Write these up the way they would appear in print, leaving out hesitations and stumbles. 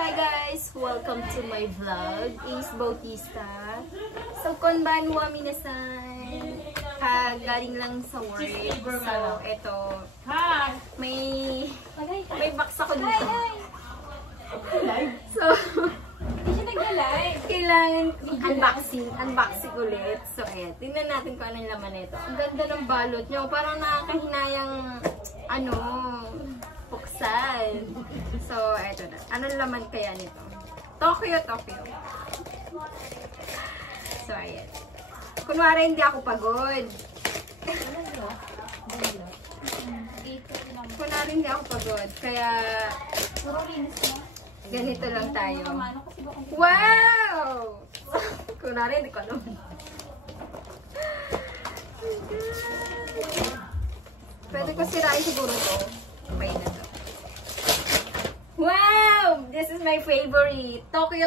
Hi guys! Welcome to my vlog, Ace Bautista. So, konbanwa minasan. Galing lang sa work. So, eto. May box ako dito. So, kailangan unboxing ulit. So, ayan. Tingnan natin kung anong laman nito. Ang ganda ng balot niyo. Parang nakakahinayang, buksan. So, eto na. Anong laman kaya nito? Tokyo. So, ayan. Kunwari, hindi ako pagod. Kunwari, hindi ako pagod. Kaya, ganito lang tayo. Wow! Kunwari, hindi ko alam. Pwede ko sirain siguro ito. Okay na to. Wow! This is my favorite. Tokyo.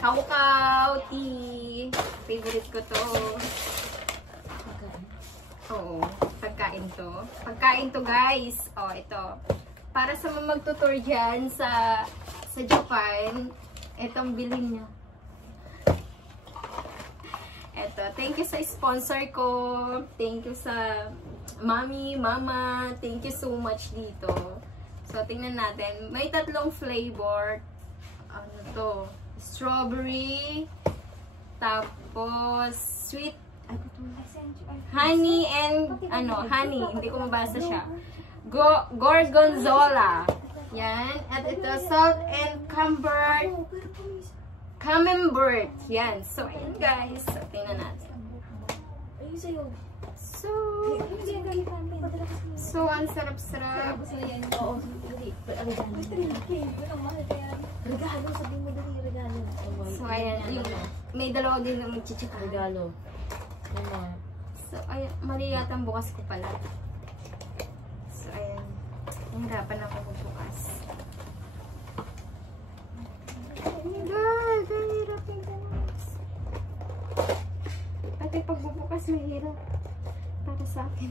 Kaukaw tea. Favorite ko to. Oo. Pagkain to. Pagkain to, guys. Oh, ito. Para sa mga magtutour dyan sa Japan, itong bilhin nyo. Ito. Thank you sa sponsor ko. Thank you sa mama. Thank you so much dito. So, tingnan natin. May tatlong flavor. Ano to? Strawberry. Tapos, sweet. Honey and, honey. Hindi ko mabasa siya. Gorgonzola. Yan. At ito, salt and camembert. Yan. So, ayan guys. So, tingnan natin. So, ang sarap-sarap. So, ayan. May dalawa din na magchichika. Regalo. So, ayan. Mali yata ang bukas ko pala. So, ayan. Hirapan ako bukas. Oh my God! Ang hirap yung ganas. Pati pagbubukas, mahirap. Para sa akin.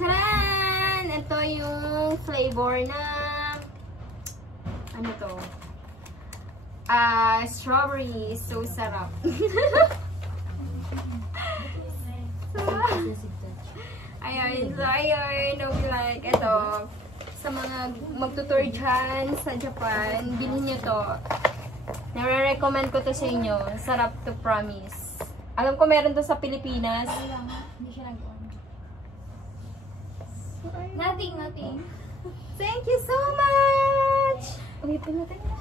Taran! Ito yung flavor na ano to? Strawberry. So sarap. Ayun. So ayun. Like, ito. Sa mga magtutour dyan sa Japan, bilhin nyo to. Nare-recommend ko to sa inyo. Sarap to, promise. Alam ko meron to sa Pilipinas. Hindi siya nag-on. Nothing. Thank you so much! Uy, pinatay na.